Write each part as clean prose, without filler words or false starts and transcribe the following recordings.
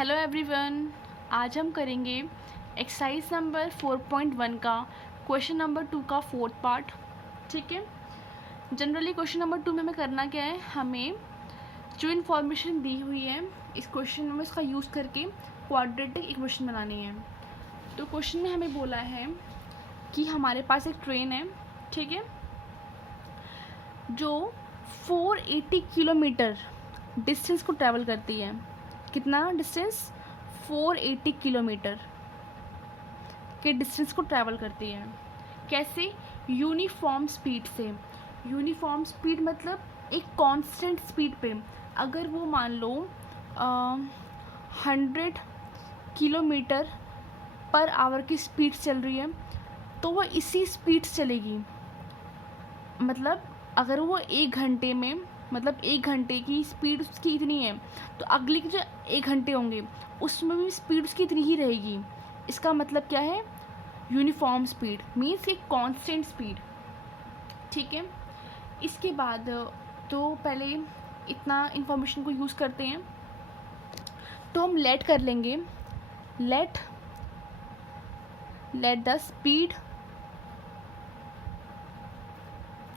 Hello everyone, आज हम करेंगे एक्सरसाइज नंबर 4.1 का क्वेश्चन नंबर 2 का फोर्थ पार्ट। ठीक है। जनरली क्वेश्चन नंबर 2 में हमें करना क्या है, हमें जो इन्फॉर्मेशन दी हुई है इस क्वेश्चन में उसका यूज़ करके क्वाड्रेटिक इक्वेशन बनानी है। तो क्वेश्चन में हमें बोला है कि हमारे पास एक ट्रेन है, ठीक है, जो 480 किलोमीटर डिस्टेंस को ट्रैवल करती है। कितना डिस्टेंस? 480 किलोमीटर के डिस्टेंस को ट्रैवल करती है। कैसे? यूनिफॉर्म स्पीड से। यूनिफॉर्म स्पीड मतलब एक कांस्टेंट स्पीड पे। अगर वो मान लो 100 किलोमीटर पर आवर की स्पीड चल रही है तो वो इसी स्पीड से चलेगी। मतलब अगर वो एक घंटे में, मतलब एक घंटे की स्पीड उसकी इतनी है तो अगले के जो एक घंटे होंगे उसमें भी स्पीड उसकी इतनी ही रहेगी। इसका मतलब क्या है? यूनिफॉर्म स्पीड मीन्स एक कांस्टेंट स्पीड। ठीक है। इसके बाद तो पहले इतना इन्फॉर्मेशन को यूज़ करते हैं तो हम लेट कर लेंगे। लेट द स्पीड,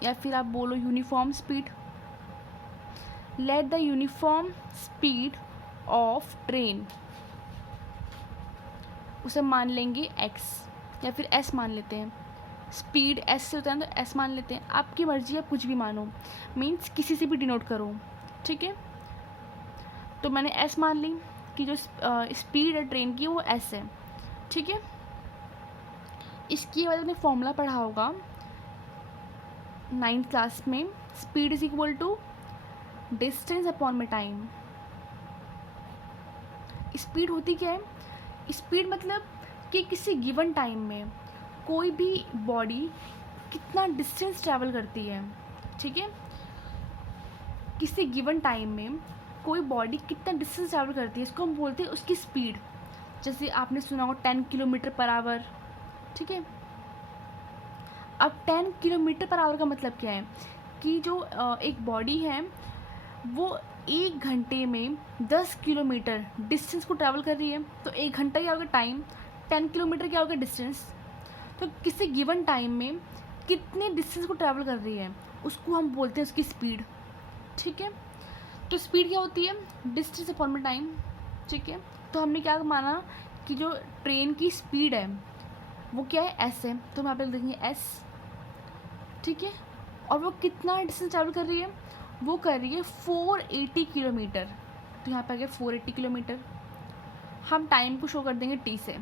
या फिर आप बोलो uniform speed. Let the uniform speed of train, उसे मान लेंगे x या फिर s मान लेते हैं। स्पीड s से होता है तो s मान लेते हैं। आपकी मर्जी, आप कुछ भी मानो, मीन्स किसी से भी डिनोट करो। ठीक है। तो मैंने s मान ली कि जो स्पीड है ट्रेन की वो s है। ठीक है। इसकी वजह आपने फॉर्मूला पढ़ा होगा 9th क्लास में। Speed is equal to distance upon में टाइम। स्पीड होती क्या है? स्पीड मतलब कि किसी गिवन टाइम में कोई भी बॉडी कितना डिस्टेंस ट्रैवल करती है। ठीक है। किसी गिवन टाइम में कोई बॉडी कितना डिस्टेंस ट्रैवल करती है, इसको हम बोलते हैं उसकी स्पीड। जैसे आपने सुना हो 10 किलोमीटर पर आवर। ठीक है। अब 10 किलोमीटर पर आवर का मतलब क्या है कि जो एक बॉडी है वो एक घंटे में 10 किलोमीटर डिस्टेंस को ट्रैवल कर रही है। तो एक घंटा क्या होगा? टाइम। 10 किलोमीटर क्या होगा? डिस्टेंस। तो किसी गिवन टाइम में कितने डिस्टेंस को ट्रैवल कर रही है उसको हम बोलते हैं उसकी स्पीड। ठीक है। तो स्पीड क्या होती है? डिस्टेंस अपॉन में टाइम। ठीक है। तो हमने क्या माना कि जो ट्रेन की स्पीड है वो क्या है? एस है। तो हम यहाँ पे देखेंगे एस। ठीक है। और वो कितना डिस्टेंस ट्रैवल कर रही है? वो कर रही है 480 किलोमीटर। तो यहाँ पे आ गया 480 किलोमीटर। हम टाइम को शो कर देंगे टी से।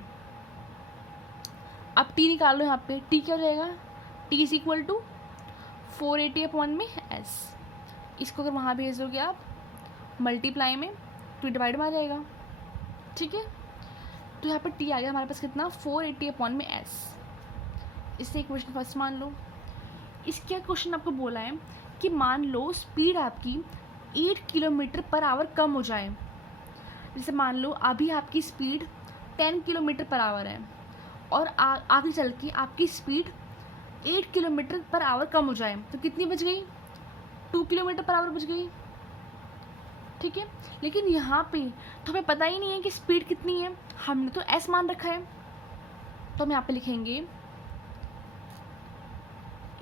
अब टी निकाल लो। यहाँ पे टी क्या हो जाएगा? T is equal to 480 upon में एस। इसको अगर वहाँ भेज दोगे आप मल्टीप्लाई में तो डिवाइड में आ जाएगा। ठीक है। तो यहाँ पे टी आ गया हमारे पास कितना? 480 अपॉन में एस। इससे इक्वेशन फर्स्ट मान लो। इसका क्वेश्चन आपको बोला है कि मान लो स्पीड आपकी 8 किलोमीटर पर आवर कम हो जाए। जैसे मान लो अभी आपकी स्पीड 10 किलोमीटर पर आवर है और आगे चल के आपकी स्पीड 8 किलोमीटर पर आवर कम हो जाए तो कितनी बच गई? 2 किलोमीटर पर आवर बच गई। ठीक है। लेकिन यहाँ पे तो हमें पता ही नहीं है कि स्पीड कितनी है, हमने तो एस मान रखा है। तो हम यहाँ पे लिखेंगे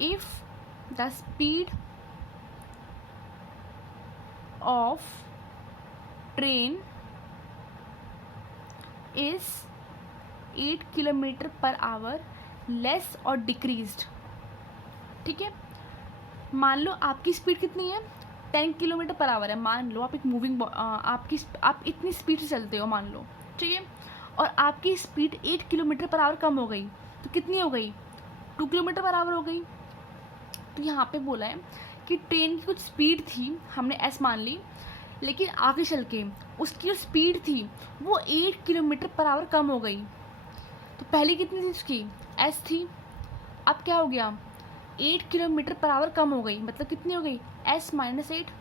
if the speed of train is 8 kilometre per hour less और डिक्रीज्ड। ठीक है। मान लो आपकी स्पीड कितनी है? 10 किलोमीटर पर आवर है। मान लो आप एक मूविंग आप इतनी स्पीड से चलते हो मान लो। ठीक है। और आपकी स्पीड 8 किलोमीटर पर आवर कम हो गई तो कितनी हो गई? 2 किलोमीटर पर आवर हो गई। तो यहाँ पे बोला है कि ट्रेन की कुछ स्पीड थी, हमने एस मान ली, लेकिन आगे चल के उसकी जो स्पीड थी वो 8 किलोमीटर पर आवर कम हो गई। तो पहले कितनी थी उसकी? एस थी। अब क्या हो गया? 8 किलोमीटर पर आवर कम हो गई, मतलब कितनी हो गई? S minus 8।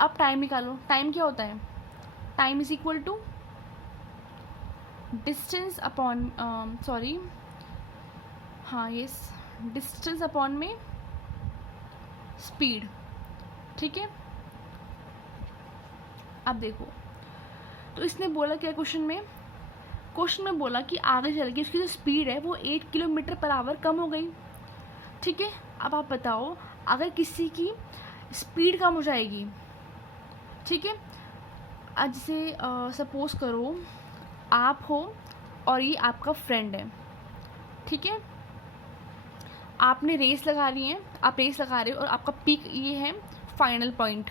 अब टाइम निकालो। टाइम क्या होता है? Time is equal to distance upon distance upon में स्पीड। ठीक है। अब देखो, तो इसने बोला क्या क्वेश्चन में बोला कि आगे चल के इसकी जो स्पीड है वो 8 किलोमीटर पर आवर कम हो गई। ठीक है, अब आप बताओ अगर किसी की स्पीड कम हो जाएगी, ठीक है, आज जैसे सपोज करो आप हो और ये आपका फ्रेंड है, ठीक है, आपने रेस लगा ली है, आप रेस लगा रहे हो और आपका पीक ये है फाइनल पॉइंट,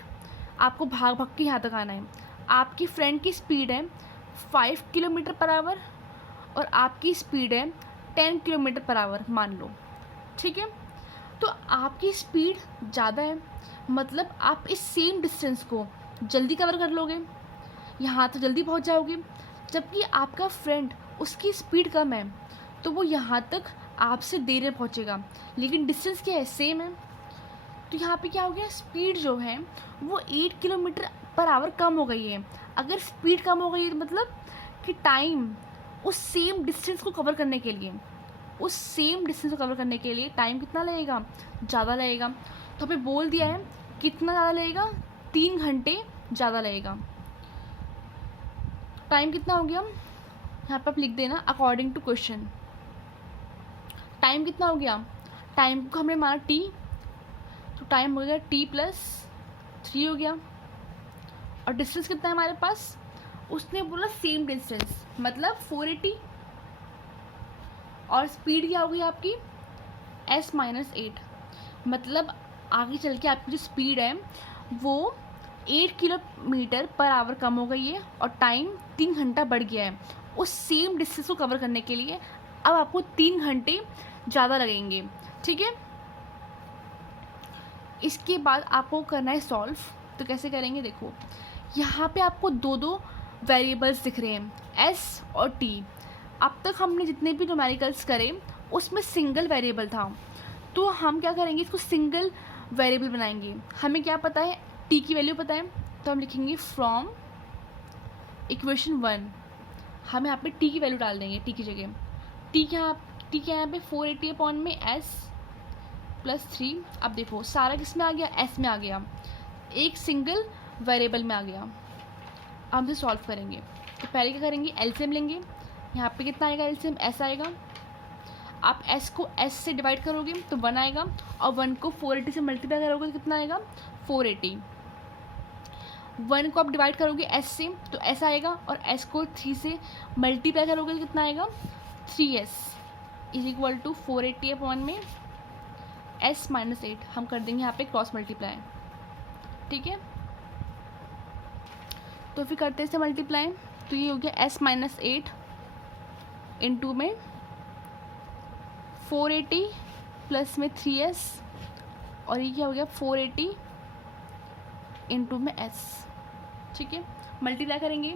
आपको भाग भाग के यहाँ तक आना है। आपकी फ्रेंड की स्पीड है 5 किलोमीटर पर आवर और आपकी स्पीड है 10 किलोमीटर पर आवर मान लो, ठीक है। तो आपकी स्पीड ज़्यादा है, मतलब आप इस सेम डिस्टेंस को जल्दी कवर कर लोगे, यहाँ तो जल्दी पहुँच जाओगे, जबकि आपका फ्रेंड उसकी स्पीड कम है तो वो यहाँ तक आपसे देर में पहुँचेगा, लेकिन डिस्टेंस क्या है, सेम है। तो यहाँ पे क्या हो गया, स्पीड जो है वो 8 किलोमीटर पर आवर कम हो गई है। अगर स्पीड कम हो गई है मतलब कि टाइम उस सेम डिस्टेंस को कवर करने के लिए, टाइम कितना लगेगा, ज़्यादा लगेगा। तो हमें बोल दिया है कितना ज़्यादा लगेगा, 3 घंटे ज़्यादा लगेगा। टाइम कितना हो गया, यहाँ पर आप लिख देना अकॉर्डिंग टू क्वेश्चन। टाइम कितना हो गया, टाइम को हमने माना t, तो टाइम हो गया t+3 हो गया। और डिस्टेंस कितना है हमारे पास, उसने बोला सेम डिस्टेंस मतलब 480, और स्पीड क्या हो गई आपकी s-8, मतलब आगे चल के आपकी जो स्पीड है वो 8 किलोमीटर पर आवर कम हो गई है और टाइम 3 घंटा बढ़ गया है। उस सेम डिस्टेंस को कवर करने के लिए अब आपको 3 घंटे ज़्यादा लगेंगे, ठीक है। इसके बाद आपको करना है सॉल्व। तो कैसे करेंगे, देखो यहाँ पे आपको दो वेरिएबल्स दिख रहे हैं, s और t। अब तक हमने जितने भी न्यूमेरिकल्स करे उसमें सिंगल वेरिएबल था, तो हम क्या करेंगे, इसको सिंगल वेरिएबल बनाएंगे। हमें क्या पता है, t की वैल्यू पता है, तो हम लिखेंगे फ्रॉम इक्वेशन 1, हम यहाँ पे t की वैल्यू डाल देंगे, t की जगह। t क्या है यहाँ पे 480/s+3। अब देखो सारा किस में आ गया, s में आ गया, एक सिंगल वेरिएबल में आ गया। अब हम इसे सॉल्व करेंगे। तो पहले क्या करेंगे, एलसीएम लेंगे। यहाँ पे कितना आएगा एलसीएम, s आएगा। आप s को s से डिवाइड करोगे तो 1 आएगा, और 1 को 480 से मल्टीप्लाई करोगे तो कितना आएगा 480। 1 को आप डिवाइड करोगे s से तो s आएगा, और s को 3 से मल्टीप्लाई करोगे तो कितना आएगा 3s = 480 में s-8 हम कर देंगे यहाँ पे क्रॉस मल्टीप्लाई, ठीक है। तो फिर करते हैं इसे मल्टीप्लाई, तो ये हो गया s-8 इंटू में 480 प्लस में 3s, और ये क्या हो गया 480 इंटू में s, ठीक है। मल्टीप्लाई करेंगे,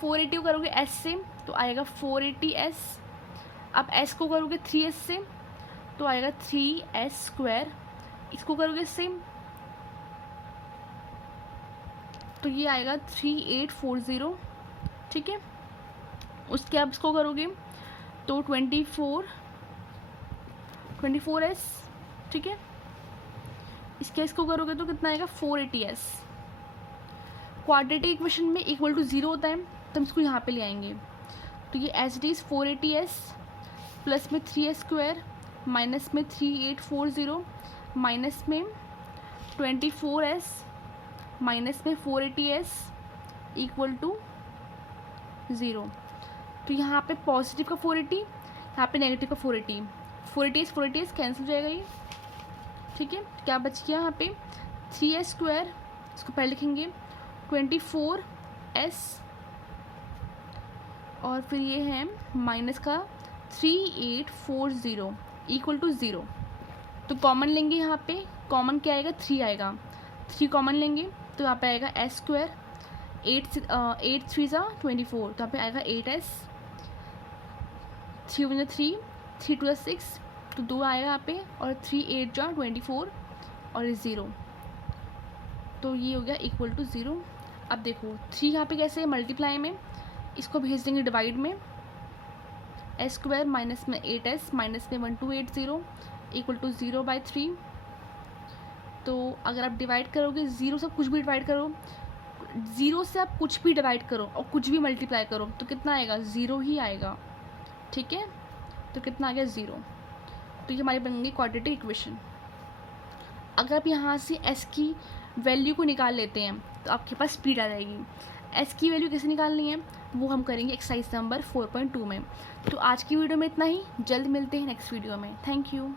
480 को करोगे s से तो आएगा 480s, अब s को करोगे 3s से तो आएगा 3s², इसको करोगे सेम तो ये आएगा 3840, ठीक है। उसके आप इसको करोगे तो 24s, ठीक है। इसके इसको करोगे तो कितना आएगा 480s। क्वाड्रेटिक इक्वेशन में इक्वल टू 0 होता है तो हम इसको यहाँ पे ले आएंगे, तो ये as it is 480s plus में 3s² माइनस में 3840 माइनस में 24s माइनस में 480s इक्वल टू 0। तो यहाँ पे पॉजिटिव का 480, यहाँ पे नेगेटिव का 480, 480s कैंसिल हो जाएगा ये, ठीक है। क्या बच गया यहाँ पे 3s², इसको पहले लिखेंगे 24s, और फिर ये है माइनस का 3840 इक्वल टू 0। तो कॉमन लेंगे, यहाँ पे कॉमन क्या आएगा 3 आएगा, 3 कॉमन लेंगे तो यहाँ पे आएगा s², 8 3 24, तो यहाँ पे आएगा 8s, 3 1 3, 3 2 6, तो 2 आएगा यहाँ पे, और 3 8 24 और 0, तो ये हो गया इक्वल टू 0। अब देखो 3 यहाँ पे कैसे मल्टीप्लाई में, इसको भेज देंगे डिवाइड में, s² माइनस में 8s माइनस में 1280 इक्वल टू 0/3। तो अगर आप डिवाइड करोगे 0 से कुछ भी डिवाइड करो, ज़ीरो से आप कुछ भी डिवाइड करो और कुछ भी मल्टीप्लाई करो तो कितना आएगा, ज़ीरो ही आएगा, ठीक है। तो कितना आ गया, ज़ीरो। तो ये हमारी बन गई क्वाड्रेटिक इक्वेशन। अगर आप यहाँ से s की वैल्यू को निकाल लेते हैं तो आपके पास स्पीड आ जाएगी। s की वैल्यू कैसे निकालनी है वो हम करेंगे एक्सरसाइज नंबर 4.2 में। तो आज की वीडियो में इतना ही, जल्द मिलते हैं नेक्स्ट वीडियो में। Thank you.